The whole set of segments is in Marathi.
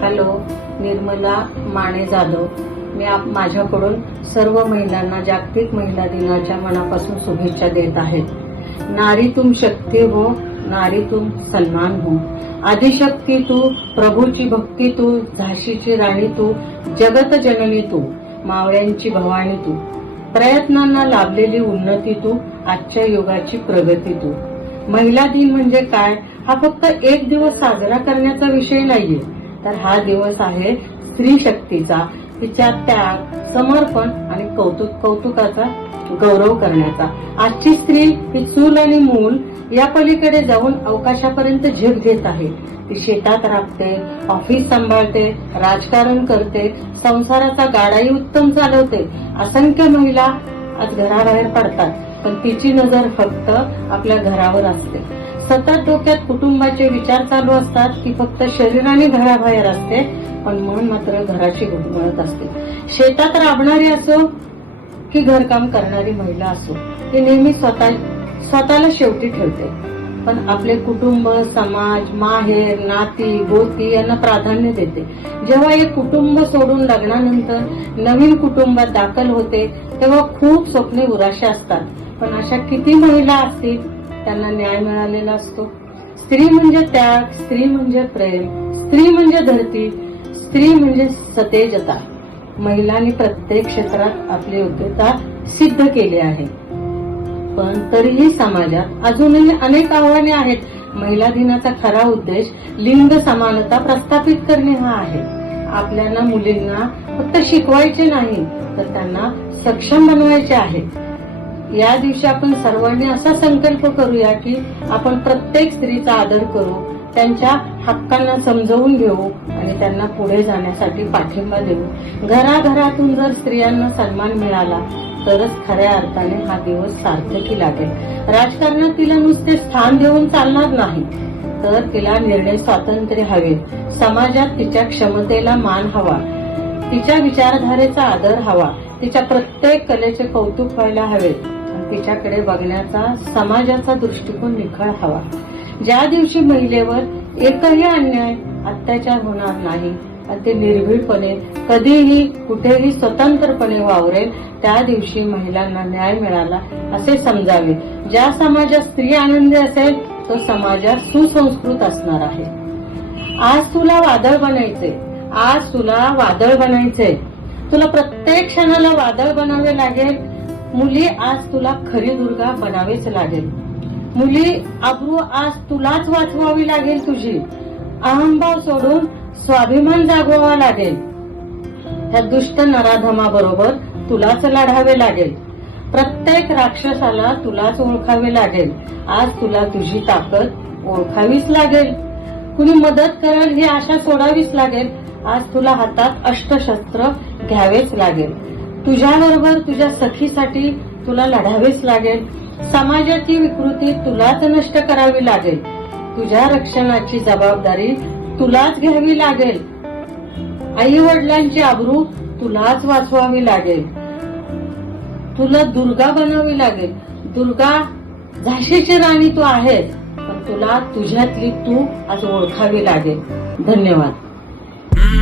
हॅलो, निर्मला माने जाधव. मी माझ्याकडून सर्व महिलांना जागतिक महिला दिनाच्या मनापासून शुभेच्छा देत आहे. नारी तुम शक्ती हो, नारी तुम सन्मान हो. आदिशक्ती तू, प्रभूची भक्ती तू, झाशीची राणी तू, जगत जननी तू, मावळ्यांची भवानी तू, प्रयत्नांना लाभलेली उन्नती तू, आजच्या युगाची प्रगती तू. महिला दिन म्हणजे काय? हा फक्त एक दिवस साजरा करण्याचा विषय नाहीये, तर हा दिवस आहे स्त्री शक्तीचा, तिच्या त्याग, समर्पण आणि कौतुकाचा गौरव करण्याचा. आजची स्त्री ही चूल आणि मूल या पलीकडे जाऊन अवकाशापर्यंत झेप घेत आहे. ती शेतात राबते, ऑफिस सांभाळते, राजकारण करते, संसाराचा गाडाही उत्तम चालवते. असंख्य महिला आज घराबाहेर पडतात, पण तिची नजर फक्त आपल्या घरावर असते. सतत डोक्यात कुटुंबाचे विचार चालू असतात. ती फक्त शरीराने घराबाहेर असते, पण मन मात्र घराची घुटमळत असते. शेतात राबणारी असो की घरकाम करणारी महिला असो, ती नेहमी स्वतःला शेवटी ठेवते, पण आपले कुटुंब, समाज, माहेर, नाती, गोती यांना प्राधान्य देते. जेव्हा एक कुटुंब सोडून लग्नानंतर नवीन कुटुंबात दाखल होते, तेव्हा खूप स्वप्ने उराशी असतात, पण अशा किती महिला असतील त्यांना न्याय मिळालेला असतो? स्त्री म्हणजे त्याग, स्त्री म्हणजे प्रेम, स्त्री म्हणजे धरती, स्त्री म्हणजे सतेजता. महिलांनी प्रत्येक क्षेत्रात आपली योग्यता सिद्ध केली आहे, पण तरीही समाजात अजूनही अनेक आव्हाने आहेत. महिला दिनाचा खरा उद्देश लिंग समानता प्रस्थापित करणे हा आहे. आपल्याला मुलींना फक्त शिकवायचे नाही, तर त्यांना सक्षम बनवायचे आहे. या दिवशी आपण सर्वांनी असा संकल्प करूया की आपण प्रत्येक स्त्रीचा आदर करू, त्यांच्या हक्कांना समजवून घेऊ आणि त्यांना पुढे जाण्यासाठी पाठिंबा देऊ. घराघरातून जर स्त्रियांना सन्मान मिळाला तरच खऱ्या अर्थाने हा दिवस सार्थकी लागेल. राजकारणात तिला नुसते स्थान देऊन चालणार नाही, तर तिला निर्णय स्वातंत्र्य हवे. समाजात तिच्या क्षमतेला मान हवा, तिच्या विचारधारेचा आदर हवा, तिच्या प्रत्येक कलेचे कौतुक व्हायला हवे, तिच्याकडे बघण्याचा समाजाचा दृष्टिकोन निखळ हवा. ज्या दिवशी महिलेवर एकही अन्याय, अत्याचार होणार नाही आणि ते निर्भीडपणे कधीही कुठेही स्वतंत्रपणे वावरेल, त्या दिवशी महिलांना न्याय मिळाला असे समजावे. ज्या समाजात स्त्री आनंदी असेल तो समाजात सुसंस्कृत असणार आहे. आज तुला वादळ बनायचे, आज तुला वादळ बनायचे, तुला प्रत्येक क्षणाला वादळ बनावे लागेल. मुली, आज तुला खरी दुर्गा बनावेच लागेल. मुली, अब्रू आज तुलाच वाचवावी लागेल. तुझी अहंभाव सोडून स्वाभिमान जागवावा लागेल. त्या दुष्ट नराधमाबरोबर तुलाच लढावे लागेल. प्रत्येक राक्षसाला तुलाच ओळखावे लागेल. आज तुला तुझी ताकद ओळखावीच लागेल. कुणी मदत करेल ही आशा सोडावीच लागेल. आज तुला हातात अष्टशस्त्र घ्यावेच लागेल. तुझ्याबरोबर तुझ्या सखीसाठी तुला लढावेच लागेल. समाजाची विकृती तुलाच नष्ट करावी लागेल. तुझ्या रक्षणाची जबाबदारी तुलाच घ्यावी लागेल. आई वडिलांची आबरू तुलाच वाचवावी लागेल. तुला दुर्गा बनावी लागेल. दुर्गा, झाशीची राणी तू आहेस, पण तुला तुझ्यातली तू आज ओळखावी लागेल. धन्यवाद.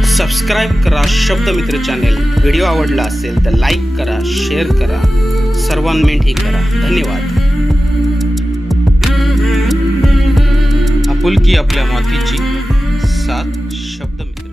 सबस्क्राईब करा शब्दमित्र चॅनेल. व्हिडिओ आवडला असेल तर लाईक करा, शेअर करा, सर्वांमेंटही करा. धन्यवाद. आपुलकी आपल्या मातीची साथ शब्दमित्र.